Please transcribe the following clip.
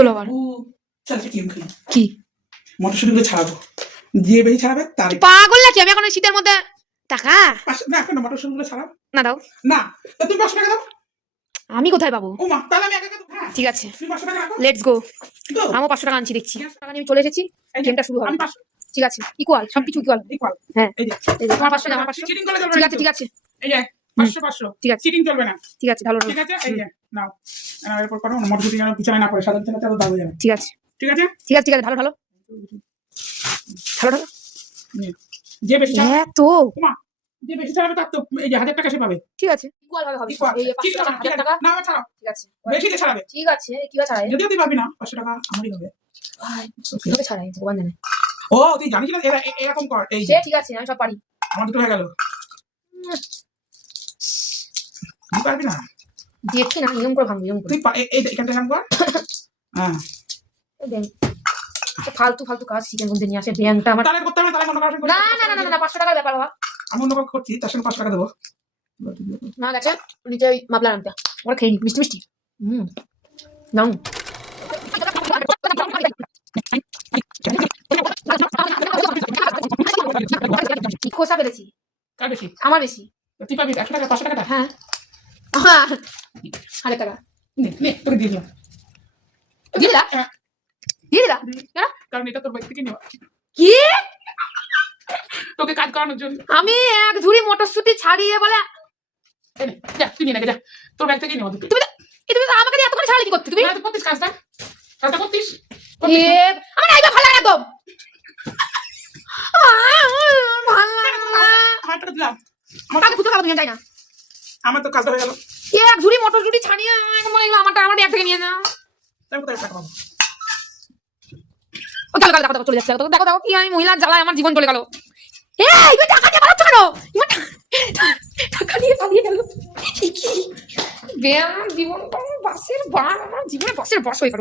হলো আবার? চল কি খেলি কি মটরশুঁটিগুলো ছাড়াবো, দিয়ে বেশি ছাড়াবে তার পাগল নাকি? আমি এখন এই শীতের মধ্যে টাকা না এখন মটরশুঁটিগুলো ছাড়াও না দাও না, তো তুমি 500 টাকা দাও। আমি কোথায় পাবো? ও মা, তাহলে আমি একা দেবো। হ্যাঁ ঠিক আছে তুমি 500 টাকা রাখো। Let's go. তো আমিও 500 টাকা আনছি দেখছি। টাকা নিয়ে আমি চলে এসেছি, গেমটা শুরু হবে। আমি 500 ঠিক আছে ইকুয়াল, সবকিছু ইকুয়াল। ইকুয়াল। হ্যাঁ এই যে এই যে তোমার 500 আমার 500। চিটিং করলে চলবে ঠিক না আছে কিন্তু। ঠিক আছে এই যে 500 500 ঠিক আছে চিটিং চলবে না। ঠিক আছে ভালো ঠিক আছে এই যে নাও, এরপর করো মটরশুঁটি যেন পিছনে না পড়ে, সাদা তেলে তো দাও যাবে। ঠিক আছে ঠিক আছে ঠিক আছে ঠিক আছে ভালো ভালো ভালো ভালো। নে। যে বেশি ছাড়াবে হ্যাঁ তো মা, যে বেশি ছাড়াবে তার তো এই যে 1000 টাকা সে পাবে। ঠিক আছে ইকুয়াল ভাবে হবে। Equal। এই 500 টাকা 1000 টাকা। না ছাড়াও, ঠিক আছে বেশি দিয়ে ছাড়াবে। ঠিক আছে কিভাবে ছাড়াই? যদিও তুই পাবি না 500 টাকা আমারই হবে। ভাই কিভাবে ছাড়াই ভগবান জানে। ও তুই জানিস না এরকম কর। এই সে যে ঠিক আছে আমি সব পারি। আমার দুটো হয়ে গেল, তুই পারবি না। দেখি না নিয়ম করে ভাঙবো নিয়ম করে। তুই এই এখানটা কাম কর। হ্যাঁ ফালতু ফালতু কাজ শিখের মধ্যে নিয়ে আসে ব্যাংকটা আমার। তাহলে করতে হবে, তাহলে অন্য কারোর সঙ্গে না না না না না 500 টাকার ব্যাপার বাবা। আমি অন্য কাউকে করছি, তার সঙ্গে 500 টাকা দেবো। না গেছে নিচে ওই মাপলা আনতে ওরা খেয়ে নি মিষ্টি মিষ্টি। নাও খোসা পেরেছি কার বেশি? আমার বেশি। তুই পাবি 100 টাকা 500 টাকাটা। হ্যাঁ 1000 টাকা নে নে তোকে দিয়ে দিলাম। দিয়ে দিলা হ্যাঁ, দিয়ে দিলা কেন? কারণ এটা তোর ব্যক্তি থেকে নেওয়া, কি তোকে কাজ করানোর জন্য। আমি এক ঝুড়ি মটরশুঁটি ছাড়িয়ে বলে এই নে, যা তুই নিয়ে নে, যা তোর ব্যাগ থেকে নেওয়া দুটো। তুমি তো আমাকে দিয়ে এতক্ষণ ছাড়ালি কি করতে তুমি? তুই করতিস কাজটা করতিস। আমার আইবা ভালো লাগে একদম। ভালো লাগে না। আমার টাকা দিলাম, আমাকে খুঁজে ভালো তুমি যাই না। আমার তো কাজটা হয়ে গেল। এক ঝুড়ি মটরশুঁটি ছাড়িয়ে মনে গেল আমারটা আমার ব্যাগ থেকে নিয়ে নাও। তাই কোথায় টাকা পাবো? ও গেল দেখো দেখো চলে যাচ্ছে দেখো দেখো কি আমি মহিলার জ্বালায় আমার জীবন চলে গেল। এই তুমি টাকা দিয়ে পালাচ্ছ কেন? ইমা টাকা দিয়ে পালিয়ে গেল কি ব্যায়াম জীবন বাসের বাস আমার জীবনে বাসের বাস হয়ে গেল।